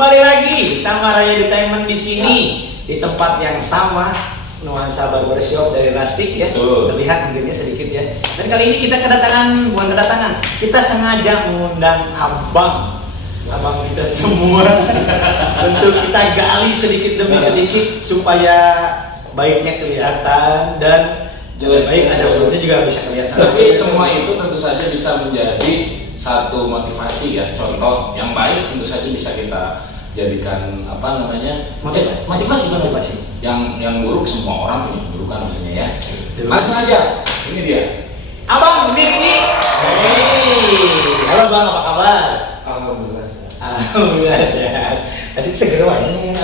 Kembali lagi sama Raya Entertainment di sini di tempat yang sama, nuansa barbershop dari Rustic ya. Terlihat mungkinnya sedikit ya. Dan kali ini kita bukan kedatangan, kita sengaja mengundang abang kita semua untuk kita gali sedikit demi sedikit supaya baiknya kelihatan dan jalan baik ada urutnya juga bisa kelihatan. Tapi semua itu tentu saja bisa menjadi satu motivasi ya, contoh yang baik tentu saja bisa kita jadikan motivasi. Yang buruk semua orang punya keburukan misalnya ya. Langsung aja, ini dia Abang Niki. Halo Bang, apa kabar? Alhamdulillah sehat. Kasih seger ini.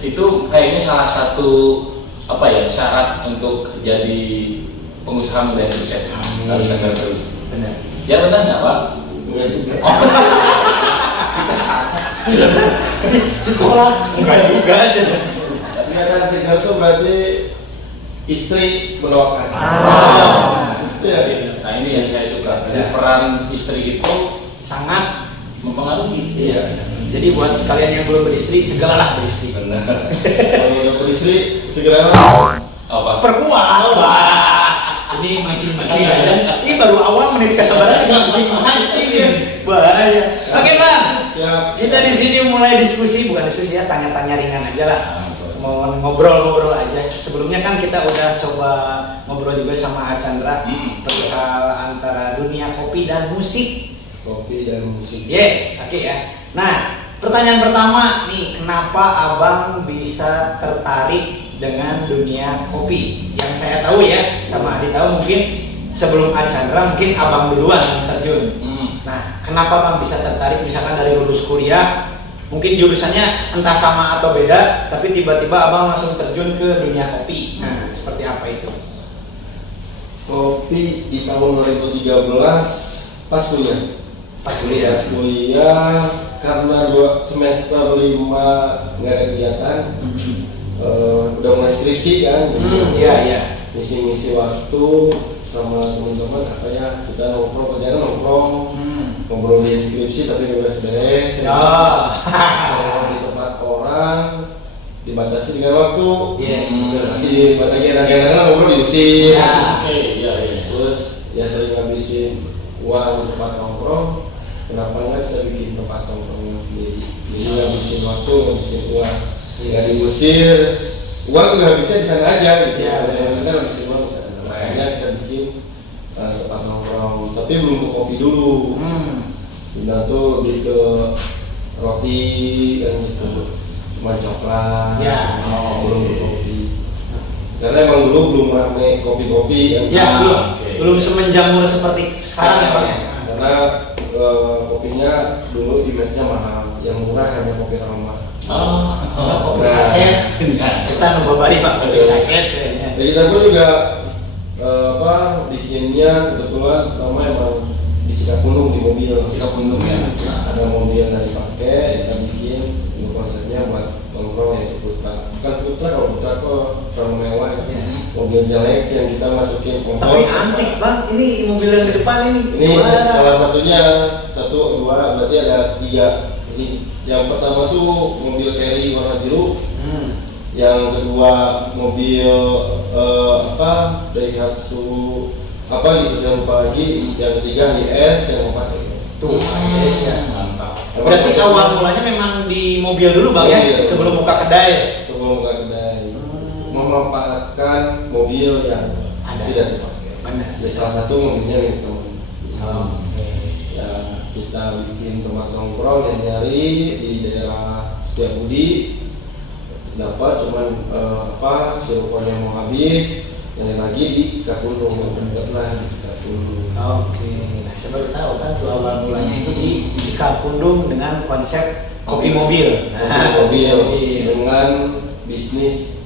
Itu kayaknya salah satu syarat untuk jadi pengusaha muda yang sukses. Harus segar terus. Benar. Ya benar nggak Pak? Enggak juga. Kita salah. Enggak juga aja. Kelihatan segar itu berarti istri mendoakan. Nah ini yang saya suka. Jadi peran istri itu Sangat mempengaruhi. iya. Jadi buat kalian yang belum beristri, segeralah beristri. Benar. Kalau udah beristri segeralah. Apa? Perkuat. Ini mancing-mancing ya. Ini baru awal menit kesabaran mancing-mancing ya. Bahaya. Oke Bang. Siap. Kita di sini mulai bukan diskusi ya, tanya-tanya ringan aja lah. Mau ngobrol-ngobrol aja. Sebelumnya kan kita udah coba ngobrol juga sama Chandra perihal antara dunia kopi dan musik. Kopi dan musik. Yes, oke ya. Nah, pertanyaan pertama nih, kenapa Abang bisa tertarik dengan dunia kopi? Yang saya tahu ya, sama Adi tahu mungkin sebelum Chandra mungkin Abang duluan yang terjun. Nah, kenapa Bang bisa tertarik misalkan dari lulus kuliah, mungkin jurusannya entah sama atau beda, tapi tiba-tiba Abang langsung terjun ke dunia kopi. Nah, seperti apa itu? Kopi di tahun 2013 pas kuliah. Pas kuliah. Karena 2 semester 5 nggak ada kegiatan. Udah mulai skripsi kan. Iya. Ngisi waktu sama teman-teman katanya kita nongkrong ngobrol di skripsi tapi nggak beres-beres. Kalau di tempat orang dibatasi dengan waktu. Yes. Masih kadang-kadang ngobrol diusir. Iya. Terus ya sering ngabisin uang di tempat nongkrong. Kenapa nggak kita bikin tempat nongkrong sendiri? Jadi ngabisin waktu, ngabisin uang. Nggak diusir, uang juga habisnya di sana aja gitu. Iya, Kita ngabisin uang di sana. Makanya kita bikin tempat nongkrong. Tapi belum ke kopi dulu. Kita tuh lebih ke roti kan gitu, cuma coklat. Belum ke kopi. Karena emang dulu belum rame kopi-kopi kan. Ya, belum semenjamur seperti sekarang ya Bang ya. Karena kopinya dulu image-nya mahal, yang murah hanya kopi aroma. Kopi saset. Kita ngebabari Pak, kopi saset kayaknya. Jadi kita pun juga bikinnya kebetulan pertama emang di Cikapundung di mobil. Cikapundung ya. Ada mobil yang dipakai, kita bikin untuk konsepnya buat nongkrong yaitu food truck. Bukan food truck, kalau food truck kok terlalu mewah ya. Mobil jelek yang kita masukin kompor. Tapi antik Bang, ini mobil yang di depan ini. Ini salah satunya 1, 2, berarti ada 3. Ini yang pertama tuh mobil carry warna biru. Yang kedua mobil Daihatsu gitu jangan lupa lagi. Yang ketiga IS, yang keempat IS. Tuh, IS ya. Mantap. Berarti awal mulanya memang di mobil dulu Bang ya, sebelum buka kedai. Sebelum buka kedai. Memanfaatkan mobil yang tidak dipakai. Benar. Jadi salah satu mobilnya nih teman. Ya kita bikin tempat nongkrong yang nyari di daerah Setiabudi. Dapat cuman sirupannya mau habis. Yang lagi di Cikapundung, lah di Cikapundung. Nah saya baru tahu kan tuh awal mulanya itu di Cikapundung dengan konsep kopi mobil. Mobil dengan bisnis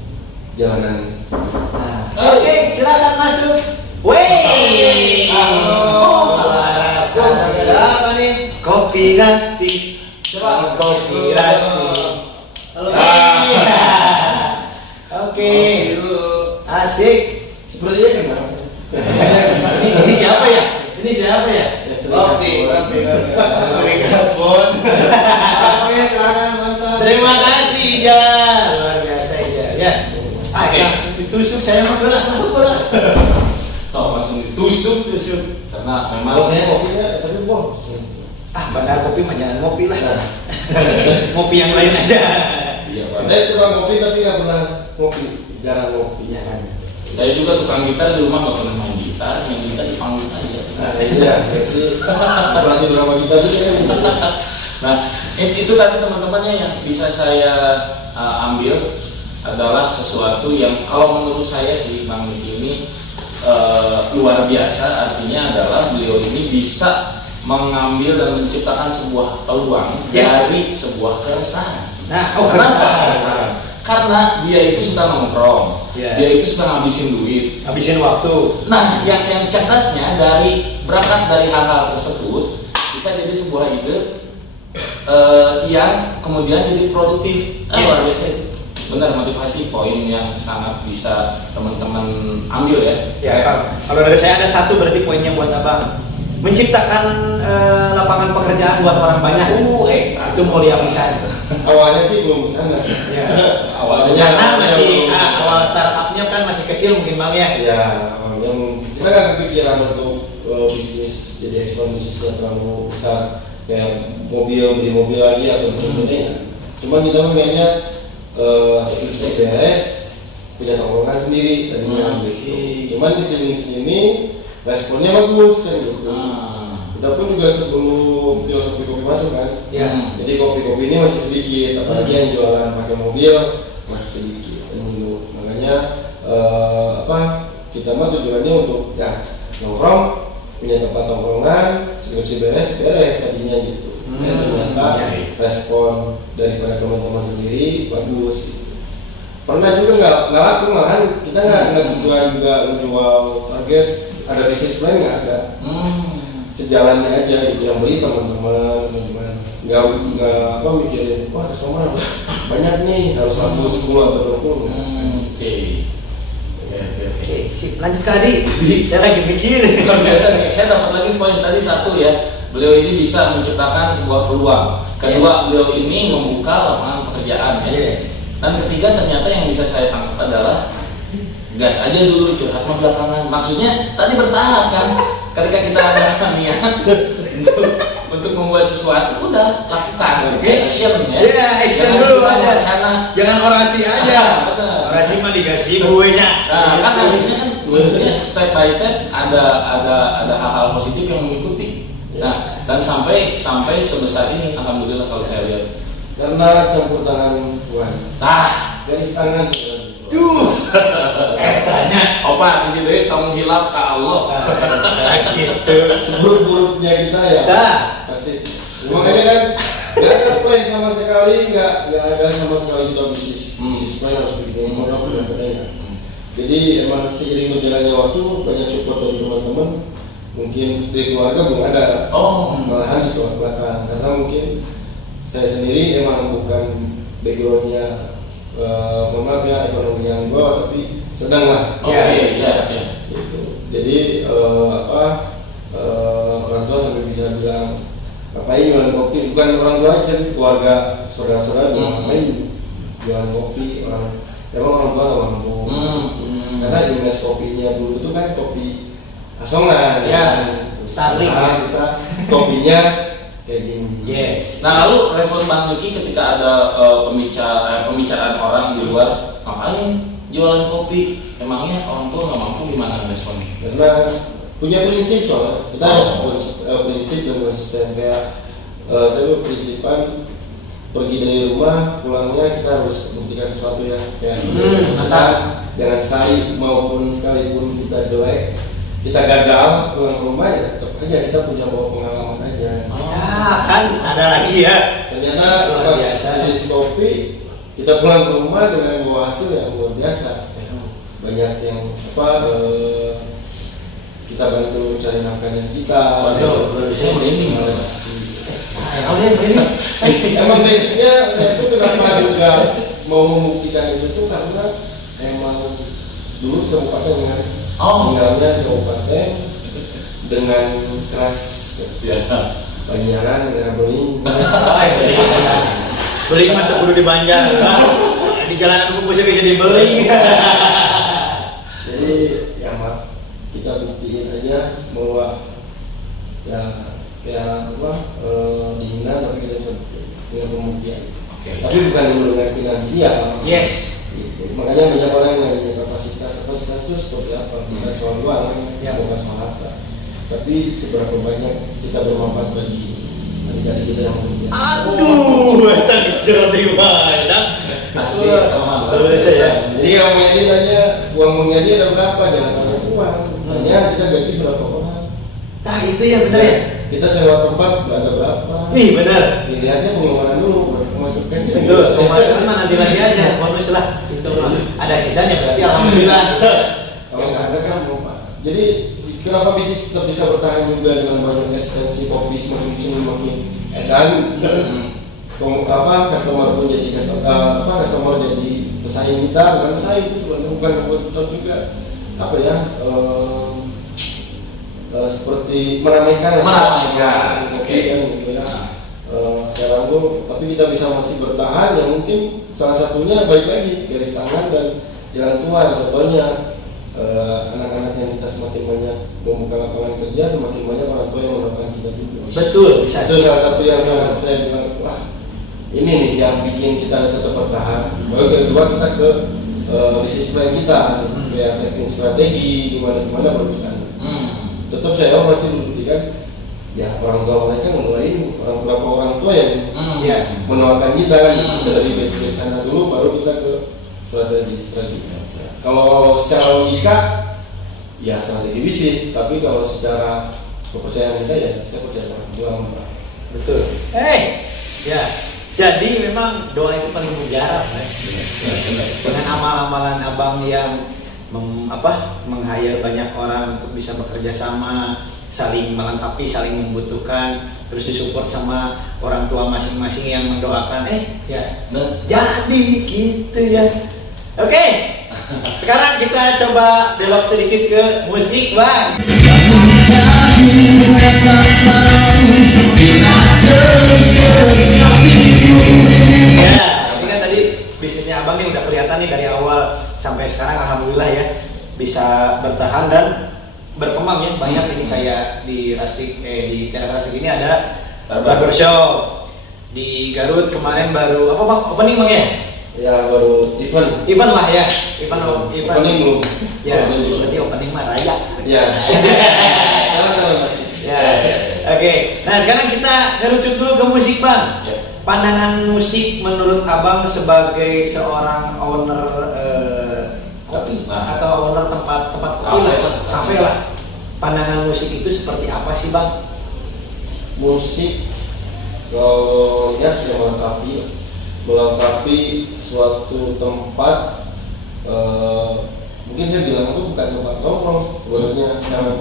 jalanan. Oke, silakan masuk. Halo. Apa nih? Kopi Rustic. Kopi Rustic. Halo. Oke. Asik. Sepertinya gimana? Ini siapa ya? Kopi Gasbon. Oke, silakan Terima kasih Ijal, luar biasa Ijal ya. Oke. Langsung ditusuk saya mah bola. So, langsung ditusuk karena memang Kalau saya kopinya tapi bos. Bandar kopi mah jangan ngopi lah. Ngopi yang lain aja. iya Pak. Saya tukang kopi tapi nggak pernah ngopi, jarang ngopi. Saya juga tukang gitar di rumah nggak pernah main gitar di panggung aja. Nah iya, jadi berarti berapa kita sih kan? Nah, itu tadi teman-temannya yang bisa saya ambil adalah sesuatu yang kalau menurut saya sih Bang Niki ini luar biasa. Artinya adalah beliau ini bisa mengambil dan menciptakan sebuah peluang dari sebuah keresahan. Nah, Keresahan. Karena dia itu suka nongkrong, dia itu suka ngabisin duit, habisin waktu. Nah, yang cerdasnya berangkat dari hal-hal tersebut bisa jadi sebuah ide yang kemudian jadi produktif. Luar biasa itu. Benar, motivasi poin yang sangat bisa teman-teman ambil ya. Ya, kalau dari saya ada satu berarti poinnya buat Abang. Menciptakan lapangan pekerjaan buat orang banyak. Itu mulia pisan. Awalnya sih belum sana. Ya. Awalnya Karena masih awal startupnya kan masih kecil mungkin Bang ya. Ya, yang kita nggak kepikiran untuk bisnis, jadi ekspor bisnisnya terlalu besar kayak mobil, beli mobil lagi atau sebagainya. Cuman kita mainnya skripsi beres, punya tongkrongan sendiri dan gitu. Cuman di sini responnya bagus kan gitu. Kita pun juga sebelum filosofi kopi masuk kan. Jadi kopi-kopi ini masih sedikit, apalagi yang jualan pakai mobil masih sedikit. Makanya kita mah tujuannya untuk ya nongkrong, punya tempat tongkrongan, skripsi beres tadinya gitu. Dan ternyata respon daripada teman-teman sendiri bagus. Gitu. Pernah juga nggak laku malahan kita nggak juga menjual target, ada bisnis plan nggak ada. Sejalannya aja gitu, yang beli teman-teman nggak mikirin wah customer banyak nih harus laku 10 atau 20. Oke, sip. Lanjut ke Adi. Saya lagi mikir. Luar biasa nih, saya dapat lagi poin tadi satu ya. Beliau ini bisa menciptakan sebuah peluang. Kedua, beliau ini membuka lapangan pekerjaan ya. Dan ketiga, ternyata yang bisa saya tangkap adalah gas aja dulu, curhat mah belakangan. Maksudnya tadi bertahap kan. Ketika kita ada niat untuk membuat sesuatu, udah lakukan action ya. Iya, action Jangan dulu cuma aja. wacana. Jangan orasi aja. Benar. Orasi mah dikasih buahnya. Nah, kan akhirnya kan maksudnya step by step ada hal-hal positif yang mengikuti. Nah, dan sampai sebesar ini alhamdulillah kalau saya lihat. Karena campur tangan Tuhan. Garis tangan Tuh. Tanya. Opa, jadi dari tanggung hilap ke Allah. Gitu. Seburuk-buruknya kita ya. Pasti. Makanya kan nggak ada plan sama sekali, nggak ada sama sekali kita bisnis plan harus bikin modal dan sebagainya. Jadi emang seiring berjalannya waktu banyak support dari teman-teman. Mungkin dari keluarga belum ada. Malahan itu belakang karena mungkin saya sendiri emang bukan backgroundnya maaf ya ekonomi yang bawah tapi sedang lah. Gitu. Jadi orang tua sampai bisa bilang ngapain jualan kopi, bukan orang tua aja, keluarga saudara-saudara ngapain jualan kopi, emang orang tua atau mampu. Karena jenis kopinya dulu itu kan kopi asongan. Starling. Kita kopinya kayak gini. Nah, lalu respon Bang Niki ketika ada pembicaraan orang di luar, ngapain jualan kopi? Emangnya orang tua nggak mampu, gimana responnya? Karena punya prinsip soalnya kita harus prinsip dan konsisten kayak saya berprinsipan pergi dari rumah pulangnya kita harus buktikan sesuatu ya kayak kita jangan saing maupun sekalipun kita jelek kita gagal pulang ke rumah ya tetap aja kita punya bawa pengalaman aja. Kan ada lagi ya. Ternyata pas jenis kopi kita pulang ke rumah dengan bawa hasil yang luar biasa. Banyak yang kita bantu cari nafkahnya kita. Saya merinding. Emang basicnya saya tuh kenapa juga mau membuktikan itu tuh karena emang dulu kabupaten kan tinggalnya di kabupaten dengan keras Banyaran dengan beling Beling mah kudu di Banjar. Di jalanan kumpusnya jadi beling. Jadi ya Mat, kita buktiin aja bahwa ya apa dihina tapi kita bisa dengan pembuktian. Tapi bukan dulu dengan finansial. Yes. Gitu. Makanya banyak orang yang punya kapasitas itu seperti apa? Bukan soal uang, bukan soal harta. Tapi seberapa banyak kita bermanfaat bagi adik-adik kita yang bekerja. Aduh, kita jerot di mana? Pasti saya. Jadi yang punya dia tanya uang punya dia ada berapa? Jangan tanya uang. Tanya kita gaji berapa orang. Nah itu ya benar ya. Kita sewa tempat nggak ada berapa. Ih benar. Dilihatnya pengeluaran dulu, pemasukan kita. Betul. Pemasukan mah nanti lagi aja. Bonus lah. Itu ada sisanya berarti alhamdulillah. Kalau nggak ada kan lupa. Jadi kenapa bisnis tetap bisa bertahan juga dengan banyak eksistensi kopi semakin edan? Customer pun jadi customer jadi pesaing kita, bukan pesaing sih sebenarnya, bukan kompetitor juga. Apa ya? Seperti meramaikan. Oke. Sekarang tuh, tapi kita bisa masih bertahan ya mungkin salah satunya baik lagi garis tangan dan jalan Tuhan. Contohnya anak-anak yang kita semakin banyak membuka lapangan kerja, semakin banyak orang tua yang mendapatkan kita juga. Betul. Bisa. Itu salah satu yang sangat saya bilang, wah ini nih yang bikin kita tetap bertahan. Baru kedua kita ke bisnis plan kita, kayak teknik strategi, gimana berusaha. Tetap saya masih membuktikan ya orang tua mereka ngeluarin berapa orang tua yang menawarkan kita kan. Kita dari basic sana dulu baru kita ke strategi. Kalau secara logika ya strategi bisnis, tapi kalau secara kepercayaan kita ya saya percaya sama Tuhan. Betul. Ya. Jadi memang doa itu paling mujarab kan? Dengan amal-amalan abang yang meng-hire banyak orang untuk bisa bekerja sama, saling melengkapi, saling membutuhkan, terus disupport sama orang tua masing-masing yang mendoakan. Jadi gitu ya. Oke. Sekarang kita coba belok sedikit ke musik, Bang. Ya, ini kan tadi bisnisnya Abang ini udah kelihatan nih dari awal sampai sekarang, alhamdulillah ya bisa bertahan dan berkembang ya. Banyak ini kayak di di Teras Rastik ini ada barbershop. Di Garut kemarin baru apa Bang? Opening Bang ya? Ya baru event lah ya. Event opening belum. Ya, berarti opening mah raya. Ya. Oke. Nah, sekarang kita ngerucut dulu ke musik, Bang. Pandangan musik menurut Abang sebagai seorang owner kopi atau owner tempat kopi kafe lah. Pandangan musik itu seperti apa sih, Bang? Musik kalau lihat ya melengkapi suatu tempat, mungkin saya bilang itu bukan tempat nongkrong sebenarnya, secara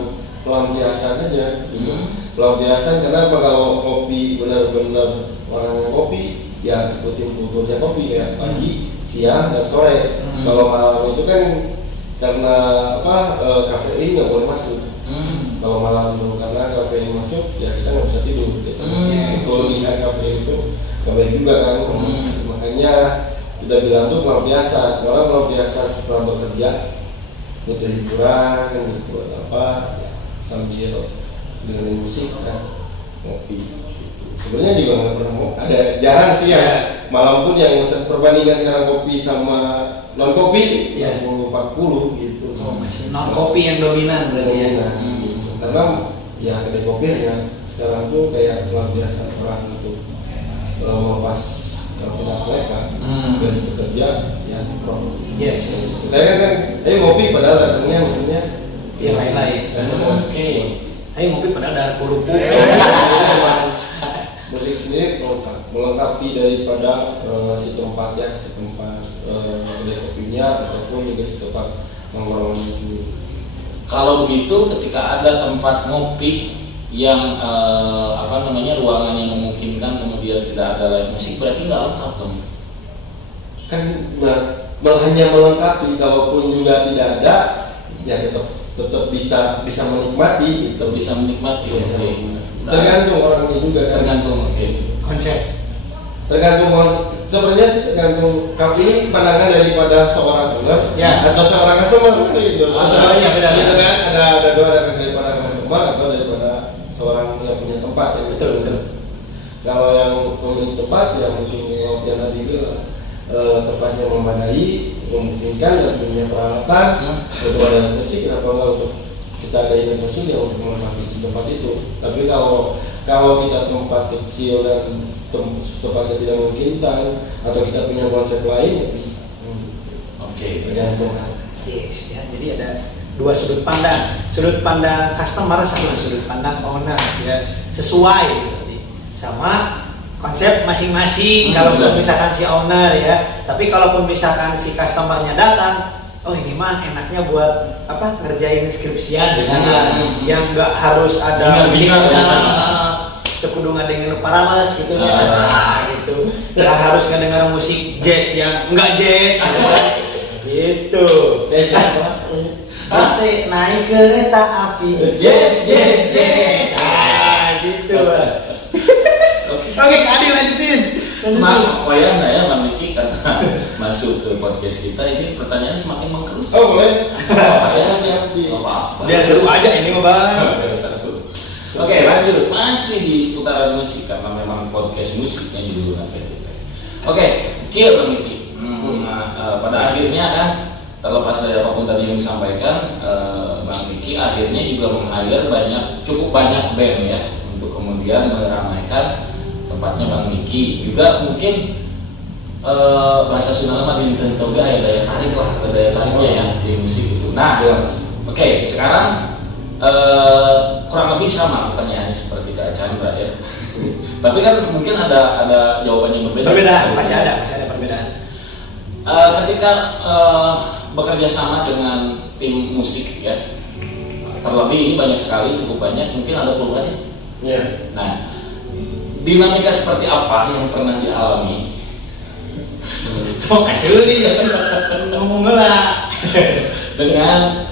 pelampiasan aja gitu. Pelampiasan karena kalau kopi benar-benar orang yang kopi ya ikutin kulturnya kopi ya, pagi, siang, dan sore. Kalau malam itu kan karena kafein nggak boleh masuk. Kalau malam itu karena kafein masuk ya kita nggak bisa tidur biasanya. Kalau lihat kafein itu nggak baik juga kan. Makanya kita bilang tuh pelampiasan. Kalau pelampiasan setelah bekerja butuh hiburan, butuh apa ya, sambil dengan musik kan ngopi. Sebenarnya juga nggak pernah ada, jarang sih ya. Malam pun yang perbandingan sekarang kopi sama non kopi 60-40 gitu. Masih non kopi yang dominan berarti ya. Gitu. Karena ya kedai kopi hanya sekarang tuh kayak luar biasa orang untuk melepas minat mereka dari bekerja ya nongkrong. Yes. Saya kan ngopi padahal datangnya maksudnya yang lain-lain. Oke. Ngopi padahal ada kurupu. Musik sendiri melengkapi daripada si tempat kedai kopinya ataupun juga si tempat nongkrongnya sendiri. Kalau begitu ketika ada tempat ngopi yang ruangannya memungkinkan kemudian tidak ada live musik, berarti nggak lengkap dong? Kan hanya melengkapi, kalaupun juga tidak ada ya tetap bisa menikmati. Tetap bisa menikmati. Tergantung orangnya juga kan. Tergantung konsep. Tergantung sebenarnya sih tergantung kalau ini pandangan daripada seorang owner Ya. atau seorang customer gitu. Iya, benar. Gitu kan ada dua, ada daripada customer atau daripada seorang yang punya tempat ya. Betul. Kalau yang pemilik tempat ya mungkin yang tadi bilang tempatnya memadai, memungkinkan dan punya peralatan untuk ada musik, kenapa enggak untuk kita ada event musik yang untuk memanfaatkan tempat itu. Tapi kalau kita tempat kecil dan tempatnya tidak memungkinkan atau kita punya konsep lain ya bisa. Oke. Tergantung. Yes, ya. Jadi ada dua sudut pandang customer sama sudut pandang owner ya, sesuai berarti sama konsep masing-masing. Kalaupun misalkan si owner ya, tapi kalaupun misalkan si customernya datang, oh ini mah enaknya buat apa, ngerjain skripsian misalnya, yang nggak harus ada tekudungan dengan parales gitu ya, gitu, nggak harus ngedengar musik jazz yang nggak jazz gitu. Jazz apa? Pasti naik kereta api, yes, gitu. Oke, Kak Adi lanjutin. Semangat wayang ya Bang Niki karena masuk ke podcast kita ini pertanyaan semakin mengkerucut. Oh boleh. Ya, Siap di. apa-apa. Biar seru aja ini mah Bang. Biar seru. Oke, lanjut. Masih di seputaran musik karena memang podcast musik yang judulnya kita. Oke, Kieu Bang Niki. Pada akhirnya kan terlepas dari apapun tadi yang disampaikan, Bang Niki akhirnya juga meng-hire cukup banyak band ya untuk kemudian meramaikan tempatnya Bang Niki. Juga mungkin bahasa Sunda mah dintentoga ya daya tarik lah, ada daya tariknya ya di musik itu. Nah, oke, sekarang kurang lebih sama pertanyaannya seperti Kak Chandra ya. Tapi kan mungkin ada jawabannya berbeda. Perbedaan, pasti ada perbedaan. Ketika bekerja sama dengan tim musik ya, terlebih ini banyak sekali, cukup banyak, mungkin ada perubahannya. Iya. Nah, dinamika seperti apa yang pernah dialami? Mau kasih ngomong lah. Dengan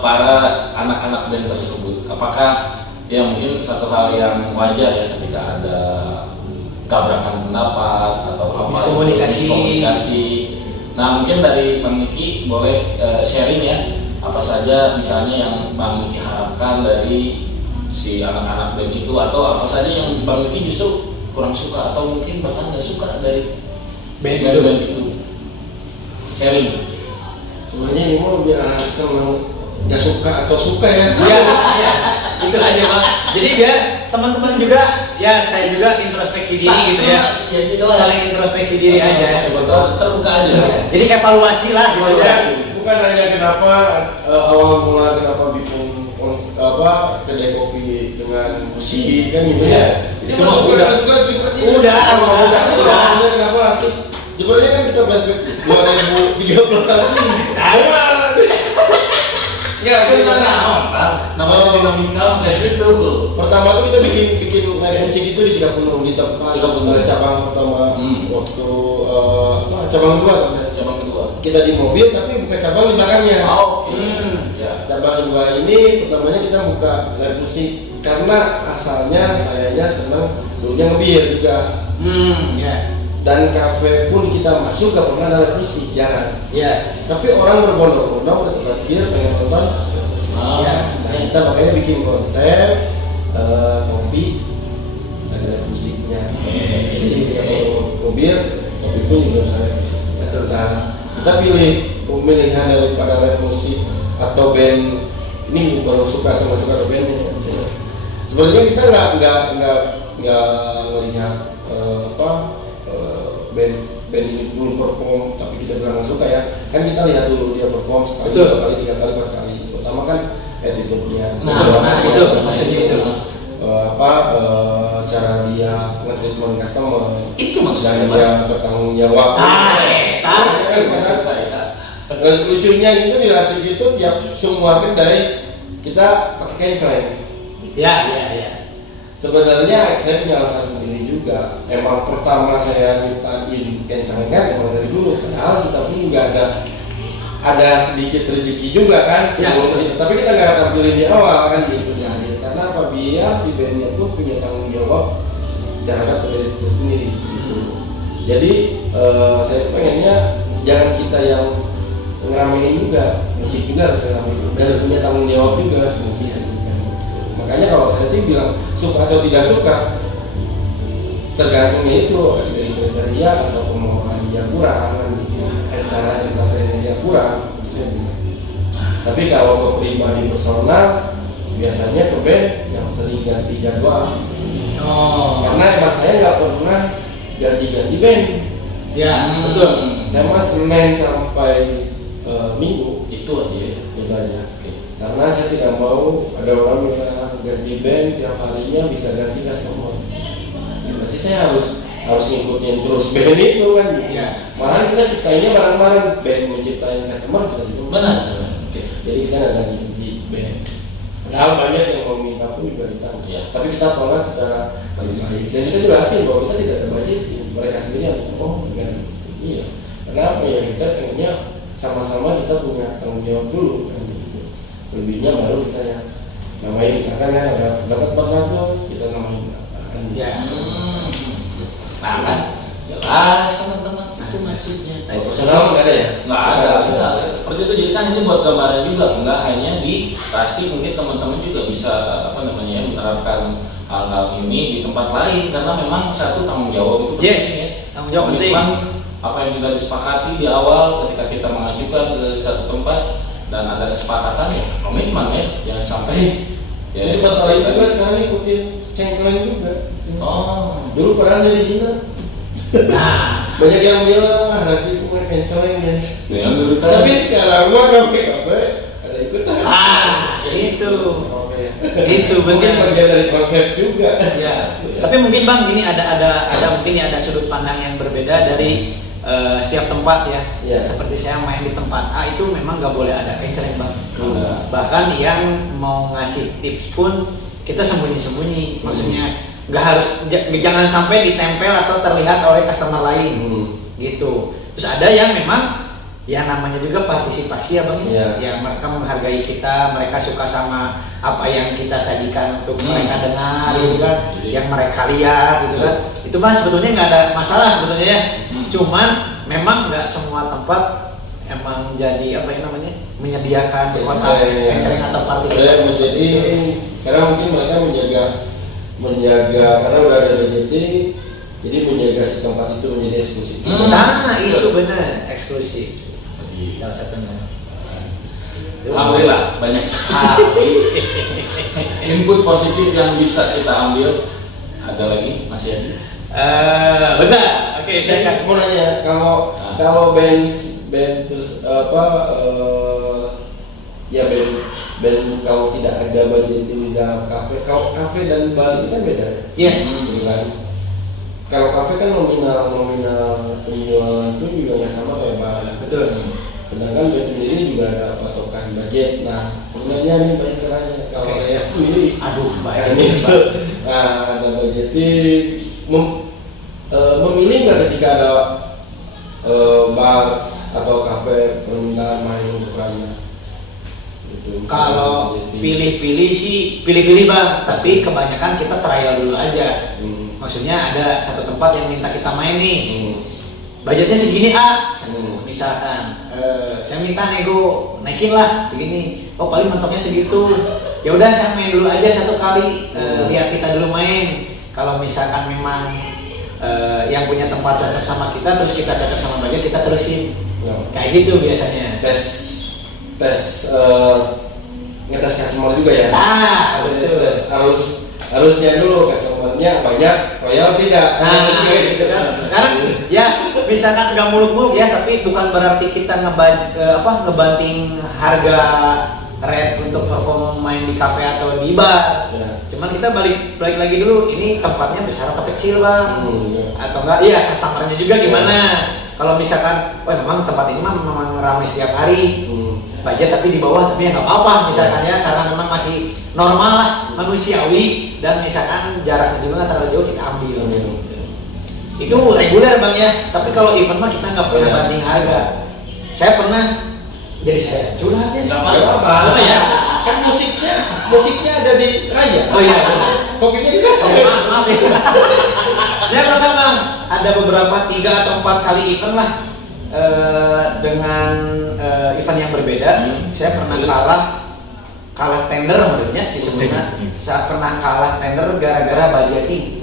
para anak-anak band tersebut, apakah ya mungkin satu hal yang wajar ya ketika ada tabrakan pendapat atau apa miskomunikasi. Nah mungkin dari Bang Niki boleh sharing ya apa saja misalnya yang Bang Niki harapkan dari si anak-anak band itu, atau apa saja yang Bang Niki justru kurang suka atau mungkin bahkan nggak suka dari band itu. Sharing. Sebenarnya ini mau lebih arah senang nggak suka atau suka ya. Iya, itu aja Bang. Jadi biar teman-teman juga, ya saya juga introspeksi diri gitu ya. Saling introspeksi diri aja. Terbuka aja. Jadi evaluasi lah gitu ya. Bukan hanya kenapa awal mula kenapa bikin kedai kopi dengan musik kan gitu ya. Itu mah udah Kenapa langsung? Sebenarnya kan kita flashback 2013 lagi. Ya, namanya dinamika kayak gitu. Pertama tuh kita bikin naik musik itu di Cikapundung, di tempat cabang pertama waktu cabang kedua sebenarnya. Cabang kedua. Kita di mobil tapi buka cabang di belakangnya. Oke. Ya. Cabang kedua ini pertamanya kita buka live musik karena asalnya sayanya senang dulunya ngebir juga. Ya. Dan kafe pun kita masuk gak pernah ada live musik, jarang. Ya. Tapi orang berbondong-bondong ke tempat bir pengen nonton. Ya. Nah, kita makanya bikin konsep kopi ada live musiknya. Jadi kalau bir, kopi pun juga bisa live musik. Nah, kita pilih pemilihan daripada live musik atau band ini baru suka atau nggak suka bandnya. Sebenarnya kita nggak melihat band ini belum perform tapi kita bilang nggak suka ya, kan kita lihat dulu dia perform sekali, dua kali, tiga kali, empat kali. Pertama kan attitude-nya, itu maksudnya itu cara dia nge-treatment customer, Itu maksudnya dan dia bertanggung jawab. Lucunya itu di Rasif itu tiap semua kedai kita pakai cancel. Ya. Sebenarnya saya punya alasan sendiri juga. Emang pertama saya mintain cancel kan emang dari dulu. Padahal kita pun nggak ada sedikit rezeki juga kan sebelum itu. Tapi kita nggak tampilin di awal kan gitu. Karena apa? Biar si bandnya tuh punya tanggung jawab terhadap diri sendiri gitu. Jadi saya tuh pengennya jangan kita yang ngeramein juga, musik juga harus ngeramein dan punya tanggung jawab juga sebenarnya. Makanya kalau saya sih bilang suka atau tidak suka tergantungnya itu dari kriteria atau kemauan dia kurang, cara entertainnya dia kurang. Tapi kalau ke pribadi personal biasanya ke band yang sering ganti jadwal. Karena emang saya nggak pernah ganti-ganti band. Ya, Betul. Saya mah Senin sampai Minggu Itu aja ya. itu aja. Oke. Karena saya tidak mau ada orang yang ganti band tiap harinya bisa ganti customer. Ya, berarti saya harus ngikutin terus band itu kan. Ya. Malahan kita ciptainnya bareng-bareng, band mau ciptain customer kita juga. Benar. Oke. Jadi kita nggak ganti band. Padahal banyak yang mau minta pun juga kita. Ya. Tapi kita tolak secara baik. Dan kita juga hasil bahwa kita tidak ada budget. Mereka sendiri yang ganti. Iya. Kenapa ya kita pengennya sama-sama kita punya tanggung jawab dulu kan gitu. Selebihnya baru kita yang namain, misalkan kan ada dapat 400 kita namain kan gitu. Ya. Nah kan jelas teman-teman itu maksudnya. Nah, personal nggak ada ya? Nggak ada. Seperti itu, jadi kan ini buat gambaran juga, nggak hanya di pasti mungkin teman-teman juga bisa menerapkan hal-hal ini di tempat lain karena memang satu tanggung jawab itu penting. Yes, tanggung jawab penting. Komitmen apa yang sudah disepakati di awal ketika kita mengajukan ke satu tempat dan ada kesepakatan ya komitmen ya, jangan sampai Jadi satu lain juga sekarang ikutin cengkleng juga. Oh, Dulu pernah saya di Cina. Nah, Banyak yang bilang ah nasi kuning cengkleng ya. yang dulu Tapi sekarang mah kafe ada ikutan. itu. Oke. Itu Mungkin benar. bagian dari konsep juga. Ya. Tapi mungkin Bang, ini ada mungkin ya ada sudut pandang yang berbeda dari setiap tempat ya. Iya. Seperti saya main di tempat A itu memang nggak boleh ada kencereng Bang. Enggak. Bahkan yang mau ngasih tips pun kita sembunyi-sembunyi. Maksudnya nggak harus jangan sampai ditempel atau terlihat oleh customer lain. Gitu. Terus ada yang memang ya namanya juga partisipasi ya Bang. Iya. Ya mereka menghargai kita, mereka suka sama apa yang kita sajikan untuk mereka dengar gitu kan, yang mereka lihat gitu kan. Itu kan sebetulnya nggak ada masalah sebetulnya ya. Cuman memang nggak semua tempat emang jadi apa yang namanya menyediakan kotak catering atau partisipasi. Jadi karena mungkin mereka menjaga karena udah ada budgeting, jadi menjaga si tempat itu menjadi eksklusif. Nah itu benar eksklusif. Salah satunya. Alhamdulillah banyak sekali input positif yang bisa kita ambil. Ada lagi Mas Yadi? Bentar. Oke, saya kasih. Mau nanya kalau band terus ya band kalau tidak ada budgeting dalam kafe, kalau kafe dan bar itu kan beda. Yes. Gitu kan. Kalau kafe kan nominal penjualan itu juga nggak sama kayak bar. Betul. Sedangkan band sendiri juga ada patokan budget. Nah, sebenarnya nih banyak caranya. Kalau saya sendiri, Aduh, kan itu. Nah, ada budgeting. Memilih nggak ketika ada bar atau kafe permintaan main untuk raya? Gitu. Kalau pilih-pilih sih pilih-pilih Bang, tapi kebanyakan kita trial dulu aja. Maksudnya ada satu tempat yang minta kita main nih. Budgetnya segini misalkan saya minta nego naikin lah segini, oh paling mentoknya segitu, ya udah saya main dulu aja satu kali, lihat kita dulu main. Kalau misalkan memang yang punya tempat cocok sama kita, terus kita cocok sama budget, kita terusin kayak gitu biasanya. Tes ngetes customer juga ya. Betul. Harusnya dulu customernya banyak, royal tidak. Gitu kan. Sekarang ya misalkan nggak muluk-muluk ya, tapi bukan berarti kita ngebanting harga rate untuk perform main di cafe atau di bar. Ya. Cuman kita balik lagi dulu, ini tempatnya besar atau kecil Bang? Atau enggak? Iya, customernya juga gimana? Kalau misalkan, wah memang tempat ini memang ramai setiap hari. Budget tapi di bawah, tapi ya nggak apa-apa misalkan ya, karena memang masih normal lah, manusiawi, dan misalkan jaraknya juga nggak terlalu jauh, kita ambil. Itu reguler Bang ya. Tapi kalau event mah kita nggak pernah banting harga. Saya pernah, jadi saya curhat ya. Nggak apa-apa. Oh ya, Kan musiknya ada di raya. oh iya. Kopinya di sana. Maaf ya. Saya pernah bang, ada beberapa 3 atau 4 kali event lah dengan event yang berbeda. Saya pernah kalah tender menurutnya disebutnya. Saya pernah kalah tender gara-gara budgeting.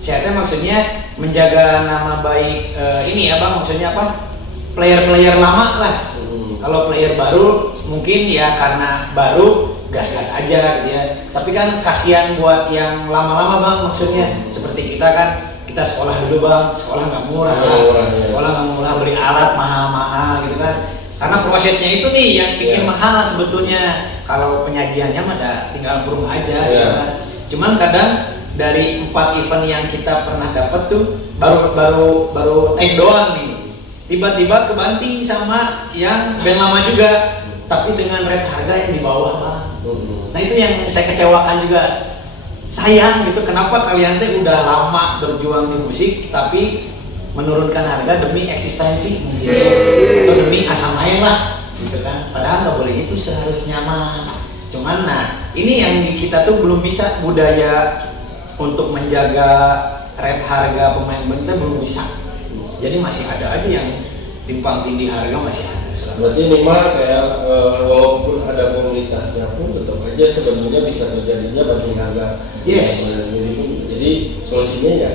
Saya maksudnya menjaga nama baik ini ya bang, maksudnya apa? Player-player lama lah. Kalau player baru mungkin ya karena baru gas-gas aja gitu ya. Tapi kan kasihan buat yang lama-lama bang, maksudnya seperti kita kan, kita sekolah dulu bang, sekolah nggak murah, sekolah nggak murah, beli alat mahal-mahal gitu kan. Karena prosesnya itu nih yang bikin mahal sebetulnya. Kalau penyajiannya mah tinggal burung aja gitu kan. Cuman kadang dari 4 event yang kita pernah dapat tuh baru take doang nih. Tiba-tiba kebanting sama yang band lama juga, tapi dengan rate harga yang di bawah bang. Nah itu yang saya kecewakan juga. Sayang gitu, kenapa kalian teh udah lama berjuang di musik tapi menurunkan harga demi eksistensi mungkin atau demi asam main lah gitu kan. Padahal nggak boleh gitu seharusnya mah. Cuman nah ini yang di kita tuh belum bisa budaya untuk menjaga rate harga pemain band belum bisa. Jadi masih ada aja yang timpang tindih harga masih ada. Berarti ini mah kayak walaupun ada komunitasnya pun tetap aja sebenarnya bisa terjadinya banding harga. Yes. Jadi solusinya ya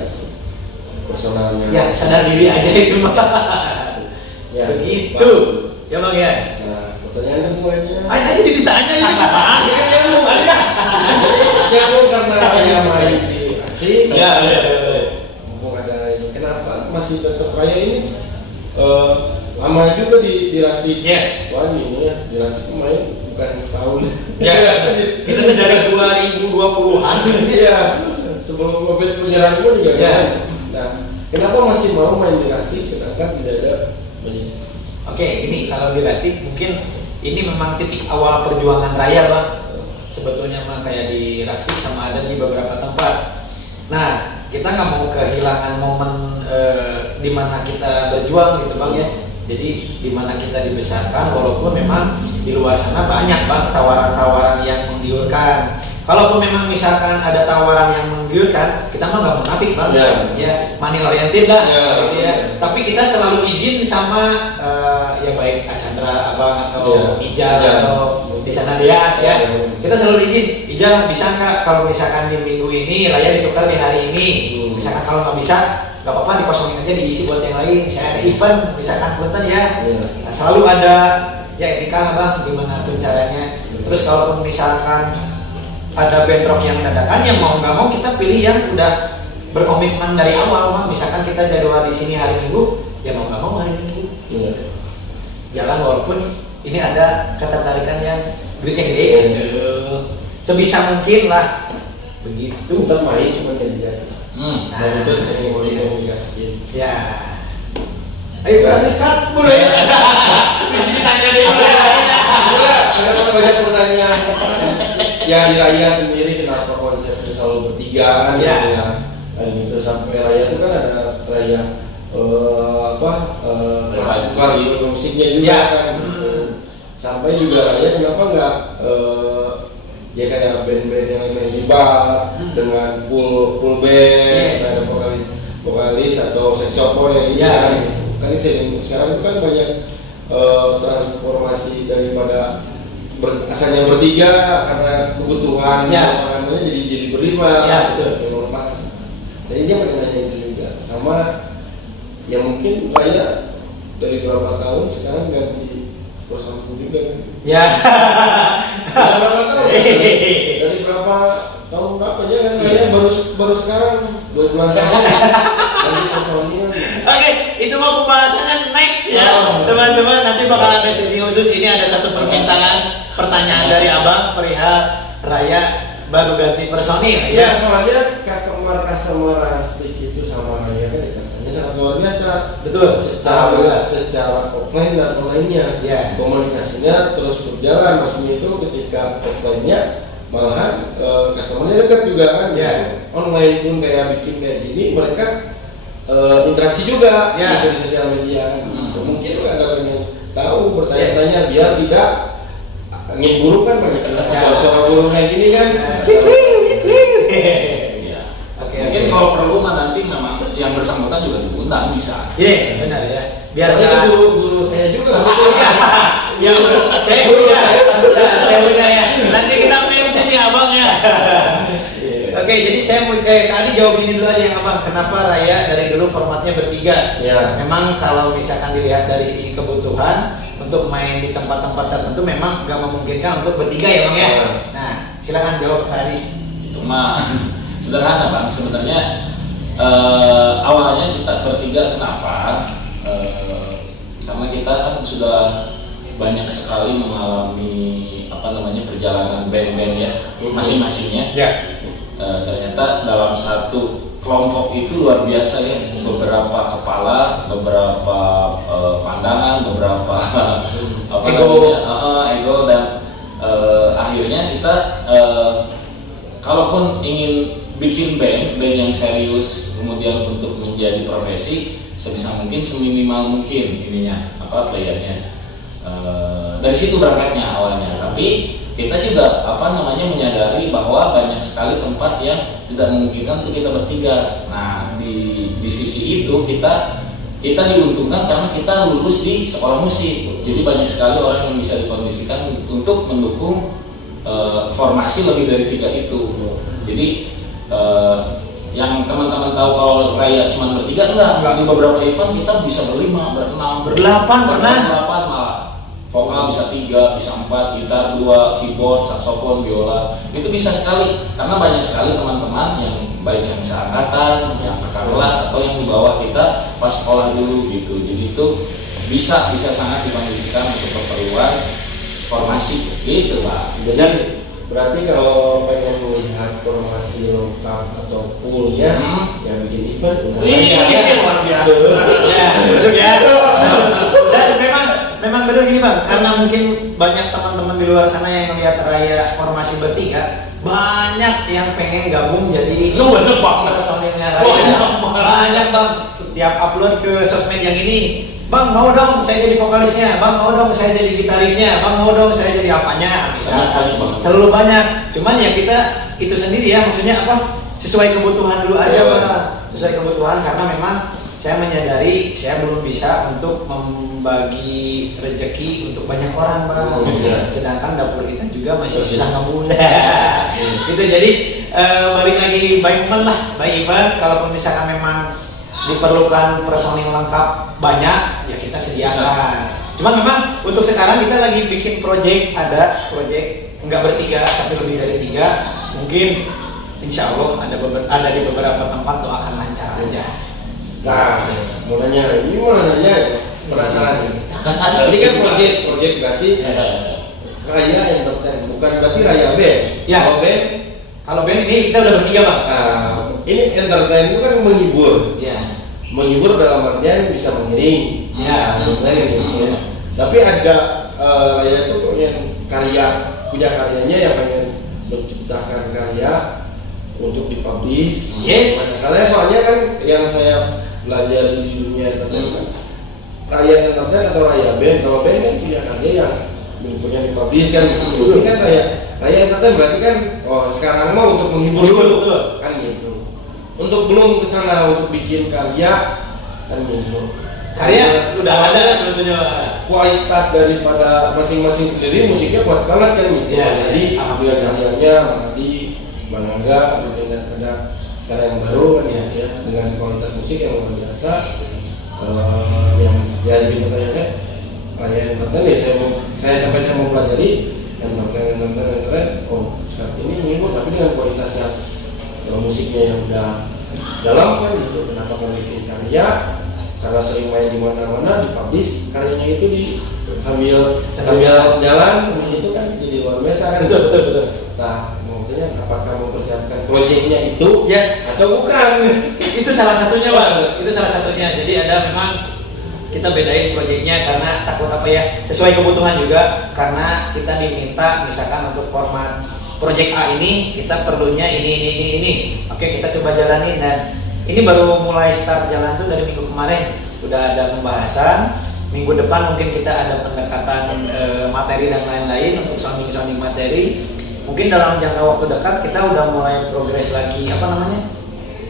personalnya. Ya sadar diri aja itu mah. Ya, begitu. Ya bang ya. Nah pertanyaan semuanya. Ayo aja ditanya ini bang. Nyambung karena raya main di asli. Ya. Mumpung ada ini, kenapa masih tetap raya ini lama juga di Rasti? Yes. Wah ini ya di Rasti main bukan setahun. Ya. Kita tuh dari 2020-an. Iya. Sebelum Covid menyerang pun juga. Ya. Nah, kenapa masih mau main di Rasti sedangkan tidak ada banyak? Oke, ini kalau di Rasti mungkin ini memang titik awal perjuangan raya bang. Sebetulnya mah kayak di Rasti sama ada di beberapa tempat. Nah, kita nggak mau kehilangan momen di mana kita berjuang gitu bang ya. Jadi di mana kita dibesarkan, walaupun memang di luar sana banyak bang tawaran-tawaran yang menggiurkan. Kalaupun memang misalkan ada tawaran yang menggiurkan, kita mah nggak munafik bang, ya money oriented lah, gitu ya. Tapi kita selalu izin sama ya baik Achandra abang atau Ijal atau di sana Deas ya. Kita selalu izin, Ijal bisa nggak kalau misalkan di minggu ini raya ditukar di hari ini. Misalkan kalau nggak bisa, nggak apa-apa dikosongin aja diisi buat yang lain. Saya ada event, misalkan punten ya. Nah, selalu ada ya etika lah bang, gimana pun caranya. Terus kalau misalkan ada bentrok yang dadakan, yang mau nggak mau kita pilih yang udah berkomitmen dari awal bang. Misalkan kita jadwal di sini hari Minggu, ya mau nggak mau hari Minggu. Jalan walaupun ini ada ketertarikan yang duit yang gede gitu. Sebisa mungkin lah begitu. Tetap main cuma jadi. Dan itu sering komunikasi. Ya. Ayo berani sekarang bro ya. Di sini tanya deh. Ada banyak pertanyaan. Ya di raya sendiri kenapa konsepnya selalu bertiga kan? Ya. Dan itu sampai raya itu kan ada raya masukkan musiknya juga kan. Sampai juga raya kenapa nggak ya kayak band-band yang main di bar dengan full band, ada vokalis atau saxophone yang gitu kan. Kan sekarang itu kan banyak transformasi daripada asalnya bertiga karena kebutuhan namanya jadi berlima, berempat. Jadi dia pengen nanya itu juga sama ya mungkin raya dari berapa tahun sekarang ganti perusahaan juga kan? Ya. Berapa tahun? Dari berapa tahun berapa aja kan raya baru sekarang 2 bulan tahun. Oke, itu mau pembahasannya next ya, teman-teman. Nanti bakal ada sesi khusus. Ini ada satu pertanyaan dari abang perihal raya baru ganti personil. Ya, soalnya customer Astik itu sama raya kan katanya sangat luar biasa. Betul. Secara offline dan online-nya, komunikasinya terus berjalan. Maksudnya itu ketika offline-nya malahan customer-nya dekat juga kan. Online pun kayak bikin kayak gini, mereka interaksi juga di sosial media. Mungkin ada yang tahu bertanya-tanya biar tidak angin buruk kan banyak suara burung kayak gini kan. Mungkin kalau perlu mah nanti memang yang bersangkutan juga diundang bisa. Yes, benar ya. Biar Soalnya guru saya juga. ya, saya punya ya. Nanti kita mention ya abang ya. Oke, jadi saya mau Adi jawab ini dulu aja yang abang. Kenapa Raya dari dulu formatnya bertiga? Ya. Memang kalau misalkan dilihat dari sisi kebutuhan untuk main di tempat-tempat tertentu memang nggak memungkinkan untuk bertiga ya bang ya. Ya. Nah, silakan jawab Kak Adi. Itu mah sederhana bang. Sebenarnya awalnya kita bertiga kenapa? Karena kita kan sudah banyak sekali mengalami perjalanan band-band ya masing-masingnya. Ya. Ternyata dalam satu kelompok itu luar biasa ya, beberapa kepala, beberapa pandangan, beberapa ego dan akhirnya kita kalaupun ingin bikin band yang serius kemudian untuk menjadi profesi, sebisa mungkin seminimal mungkin playernya. Dari situ berangkatnya awalnya, tapi kita juga menyadari bahwa banyak sekali tempat yang tidak memungkinkan untuk kita bertiga. Nah, di sisi itu kita diuntungkan karena kita lulus di sekolah musik. Jadi banyak sekali orang yang bisa dikondisikan untuk mendukung formasi lebih dari 3 itu. Jadi yang teman-teman tahu kalau Raya cuma bertiga enggak. Di beberapa event kita bisa berlima, berenam, berdelapan malah. Vokal bisa 3, bisa 4, gitar 2, keyboard, saksofon, biola. Itu bisa sekali karena banyak sekali teman-teman yang baik yang seangkatan, yang kakak kelas atau yang di bawah kita pas sekolah dulu gitu. Jadi itu bisa sangat dikondisikan untuk keperluan formasi gitu Pak. Jadi berarti kalau pengen melihat formasi lengkap atau fullnya yang bikin event ini luar biasa. Ya, masuk ya. Dan memang benar gini bang, karena mungkin banyak teman-teman di luar sana yang melihat Raya formasi bertiga, banyak yang pengen gabung jadi banyak banget personilnya Raya. Banyak bang, tiap upload ke sosmed yang ini, bang mau dong saya jadi vokalisnya, bang mau dong saya jadi gitarisnya, bang mau dong saya jadi apanya, misalnya selalu banyak. Cuman ya kita itu sendiri ya, maksudnya sesuai kebutuhan dulu aja bang, sesuai kebutuhan, karena memang saya menyadari saya belum bisa untuk membagi rezeki untuk banyak orang bang. Sedangkan dapur kita juga masih susah ngebunda. Gitu, jadi balik lagi by event, kalaupun misalkan memang diperlukan personil lengkap banyak ya kita sediakan. Cuma memang untuk sekarang kita lagi bikin project nggak bertiga tapi lebih dari 3. Mungkin insya Allah ada di beberapa tempat, doakan lancar aja. Nah, mau nanya penasaran. Ini kan project berarti Raya Entertain, bukan berarti Raya Band. Ya. Kalau band ini kita udah bertiga bang. Ini entertain itu kan menghibur. Ya. Menghibur dalam artian bisa mengiring. Ya. Tapi ada Raya itu punya karyanya yang pengen menciptakan karya untuk dipublish. Yes. Karena soalnya kan yang saya belajar di dunia entertainment, Raya Entertain atau Raya Band, kalau band kan punya karya yang punya dipublish kan. Ini kan Raya Entertain berarti kan sekarang mau untuk menghibur kan gitu. Untuk belum kesana untuk bikin karya kan gitu. Karya udah ada sebetulnya. Kualitas daripada masing-masing sendiri musiknya kuat banget kan gitu. Ya, jadi alhamdulillah karyanya Bang Angga dengan ada sekarang yang baru kan ya, dengan kualitas musik yang luar biasa. Yang jadi pertanyaannya Raya Entertain ya saya mau pelajari entertain. Saat ini menghibur tapi dengan kualitasnya musiknya yang udah dalam kan gitu. Kenapa kan bikin karya? Karena sering main di mana-mana, dipublish karyanya itu sambil jalan itu kan jadi luar biasa kan. Betul. Nah, maksudnya apakah mempersiapkan proyeknya itu atau bukan? Itu salah satunya bang. Itu salah satunya. Jadi ada memang kita bedain proyeknya karena takut sesuai kebutuhan juga, karena kita diminta misalkan untuk format proyek A ini kita perlunya ini. Oke, kita coba jalanin, dan ini baru mulai start jalan tuh dari minggu kemarin. Udah ada pembahasan. Minggu depan mungkin kita ada pendekatan materi dan lain-lain untuk sounding materi. Mungkin dalam jangka waktu dekat kita udah mulai progres lagi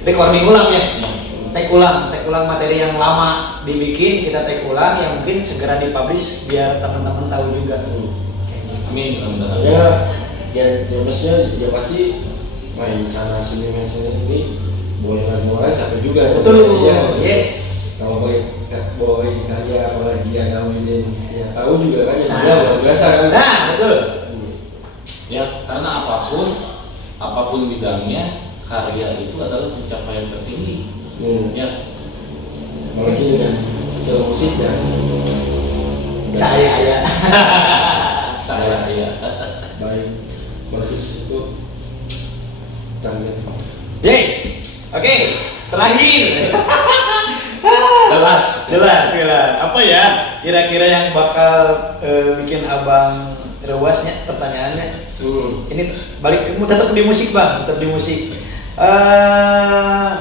recording ulang ya. Take ulang materi yang lama dibikin, kita take ulang yang mungkin segera dipublish biar teman-teman tahu juga. Amin, mudah-mudahan. Ya maksudnya ya pasti main sana sini boleh orang capek juga. Betul. Ya, Yes. Kalau boy karya apalagi ada audiensnya tahu juga kan ya luar biasa kan. Nah, betul. Ya, karena apapun bidangnya, karya itu adalah pencapaian tertinggi. Ya, Apalagi dengan skill musiknya. Saya ya. Baik, bagus itu target. Yes. Oke, terakhir. Jelas. Apa ya kira-kira yang bakal bikin abang rewasnya pertanyaannya? Ini balik tetap di musik bang,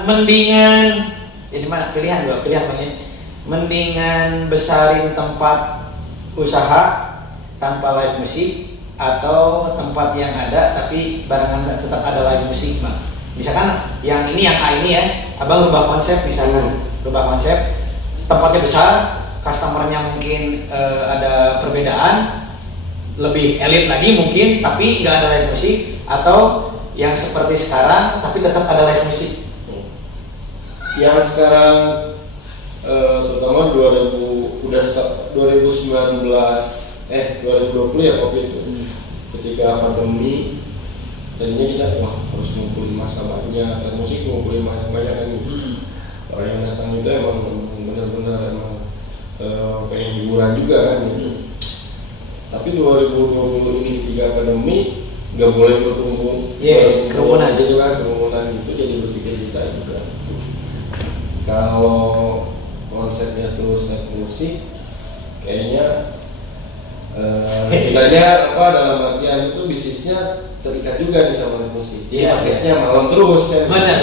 mendingan ini mah pilihan bang ya. Mendingan besarin tempat usaha tanpa live musik atau tempat yang ada tapi barengan tetap ada live musik bang. Misalkan yang ini yang A ini ya, abang rubah konsep misalkan, tempatnya besar, customernya mungkin ada perbedaan, lebih elit lagi mungkin, tapi nggak ada live musik, atau yang seperti sekarang tapi tetap ada live musik. Yang sekarang terutama 2019 2020 ya COVID itu. Ketika pandemi tadinya kita harus ngumpulin masa banyak, dan musik ngumpulin masa banyak kan gitu. Orang yang datang itu emang benar-benar pengen hiburan juga kan gitu. Tapi 2020 ini ketika pandemi nggak boleh berkumpul. Yes, kerumunan itu jadi berpikir kita juga. Kalau konsepnya terus set musik, kayaknya kitanya dalam artian itu bisnisnya terikat juga di sama musik. Iya. Paketnya malam terus kan. Benar.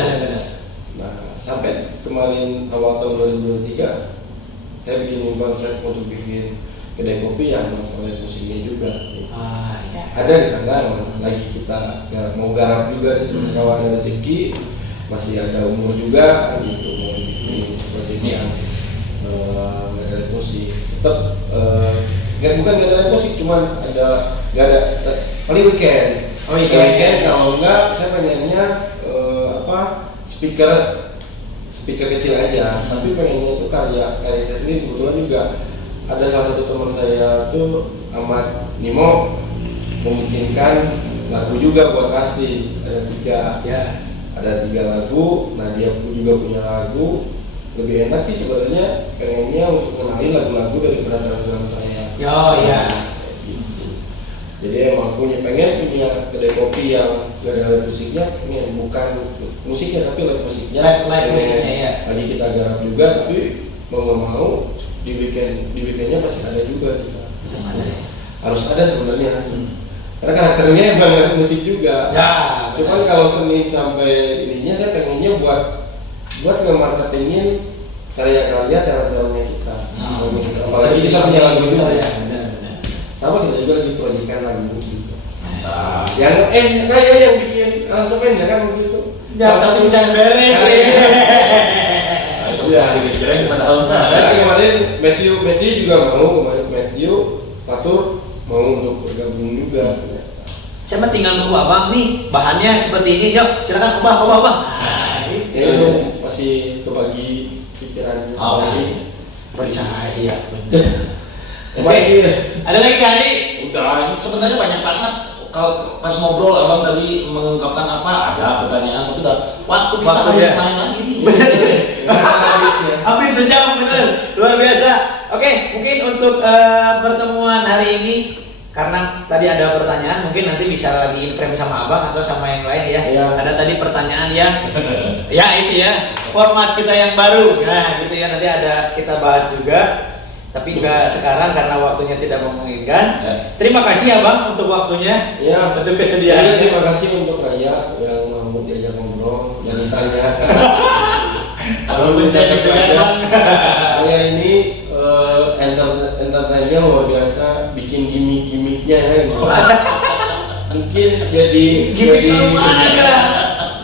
Nah, sampai kemarin awal tahun 2023 saya bikin konsep untuk bikin kedai kopi yang mempunyai musiknya juga. Iya. Ada di sana lagi kita mau garap juga sih, kalau ada rezeki masih ada umur juga gitu mau bikin proyek yang nggak ada musik tetap bukan nggak ada musik, cuman nggak ada paling weekend. Weekend kalau enggak saya pengennya speaker kecil aja, tapi pengennya itu karya saya sendiri. Kebetulan juga ada salah satu teman saya tuh Ahmad Nimo memungkinkan lagu juga buat Rasti, ada tiga lagu. Nah dia juga punya lagu, lebih enak sih sebenarnya pengennya untuk kenalin lagu-lagu daripada teman saya. Gitu. Jadi emang pengen punya kedai kopi yang gak ada live musiknya, pengen bukan musiknya tapi live musiknya. Live musiknya ya. Lagi kita garap juga, tapi mau nggak mau di weekendnya pasti ada juga kita. Harus ada sebenarnya. Karena karakternya emang live musik juga. Cuman kalau Senin sampai ininya saya pengennya buat nge-marketingin karya-karya talent-talentnya kita. Apalagi kita punya lagu juga ya. Sama kita juga lagi proyekan lagu gitu. Yang kayak yang bikin aransemen ya kan begitu. Jangan sampai can beres Itu kira-kira padahal. Kemarin Matthew juga mau, Matthew Patur mau untuk bergabung juga. Saya mah tinggal nunggu abang nih, bahannya seperti ini, yuk silakan ubah bang. Itu masih kebagi pikirannya. Percaya. Oke, ada lagi kali? Udah, sebenarnya banyak banget. Kalau pas ngobrol abang tadi mengungkapkan apa, ada pertanyaan, tapi waktu kita harus main lagi nih. Hampir sejam bener, luar biasa. Oke, mungkin untuk pertemuan hari ini, karena tadi ada pertanyaan, mungkin nanti bisa di frame sama abang atau sama yang lain ya. Ada tadi pertanyaan yang itu ya, format kita yang baru. Nah gitu ya, nanti ada kita bahas juga. Tapi nggak sekarang karena waktunya tidak memungkinkan. Terima kasih abang untuk waktunya, untuk kesediaannya. Terima kasih untuk Raya yang mau diajak ngobrol, yang ditanya. Kalau bisa Raya ini entertainnya luar biasa, bikin gimmick-gimmicknya ya. Mungkin jadi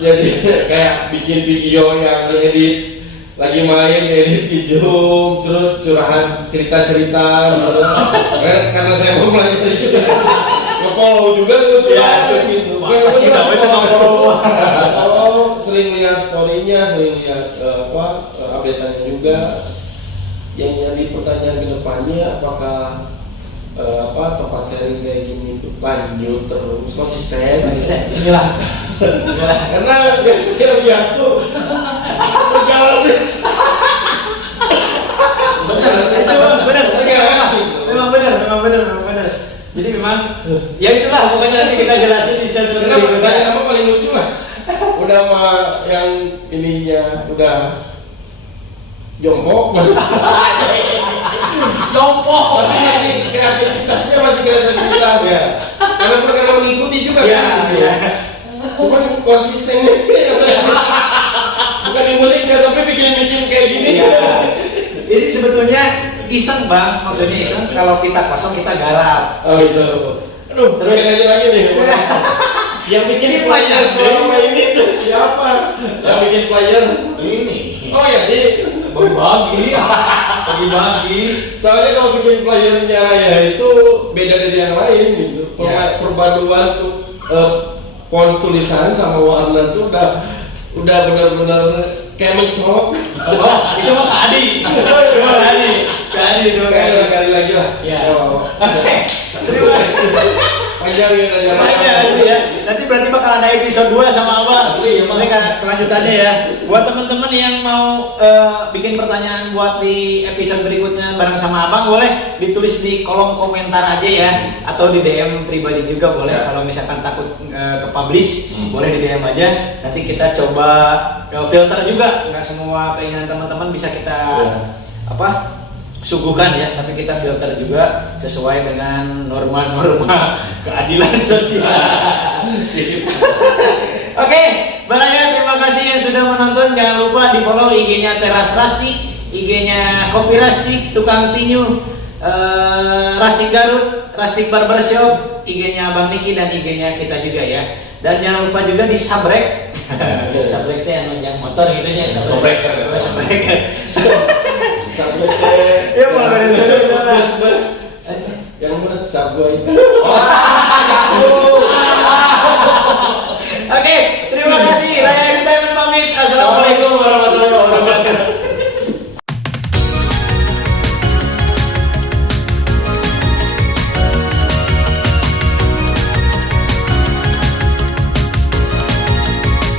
jadi kayak bikin video yang diedit lagi main edit video terus curahan cerita-cerita gitu. Karena saya mau pelajari juga nge-follow juga tuh gitu. Wah, cinta itu Kalau sering lihat story-nya, sering lihat update-annya juga. Yang jadi pertanyaan ke depannya apakah tempat sharing kayak gini itu lanjut terus konsisten? Bismillah. Karena biasanya lihat tuh berjalan sih. Memang benar. Jadi memang ya itulah pokoknya nanti kita jelasin di segmen berikutnya. Pertanyaan apa paling lucu lah? Udah sama yang ininya udah jongkok masuk. Jongkok. Tapi masih kreativitasnya masih kreativitas. Iya. Karena mengikuti juga Iya, kan. iya. Cuman konsistennya ya saya. Bukan di musiknya tapi bikin kayak gini. Iya. Jadi sebetulnya iseng bang, maksudnya iseng. Kalau kita kosong kita garap. Oh gitu. Aduh, terus lagi nih. Yang bikin player selama ini tuh siapa? Yang bikin player Ini. oh ya di bagi. soalnya kalau bikin playernya Raya itu beda dari yang lain gitu. Ya. Perpaduan tuh font tulisan sama warna tuh udah benar-benar kayak mencolok. Oh, itu mah Kak Adi. Itu mah Kak Adi. Kali lagi lah. Ya. Oh. Oke. Terima kasih. Panjang ya. Ya. Nanti berarti bakal ada episode 2 sama Abang. Asli, Ini kan kelanjutannya ya. Buat teman-teman yang mau bikin pertanyaan buat di episode berikutnya bareng sama Abang, boleh ditulis di kolom komentar aja ya, atau di DM pribadi juga boleh. Ya. Kalau misalkan takut ke-publish, boleh di DM aja. Nanti kita coba filter juga. Nggak semua keinginan teman-teman bisa kita suguhkan ya, tapi kita filter juga sesuai dengan norma-norma keadilan sosial. Sip. Oke, barangnya terima kasih yang sudah menonton. Jangan lupa di follow IG-nya Teras Rastik, IG-nya Kopi Rastik, Tukang Tinyu, Rastik Garut, Rastik Barbershop, IG-nya Bang Niki dan IG-nya kita juga ya. Dan jangan lupa juga di Sabrek. Sabrek teh yang motor gitu nya, Sobreker. Sampai ya mau ada bus yang bus Subway. Wah.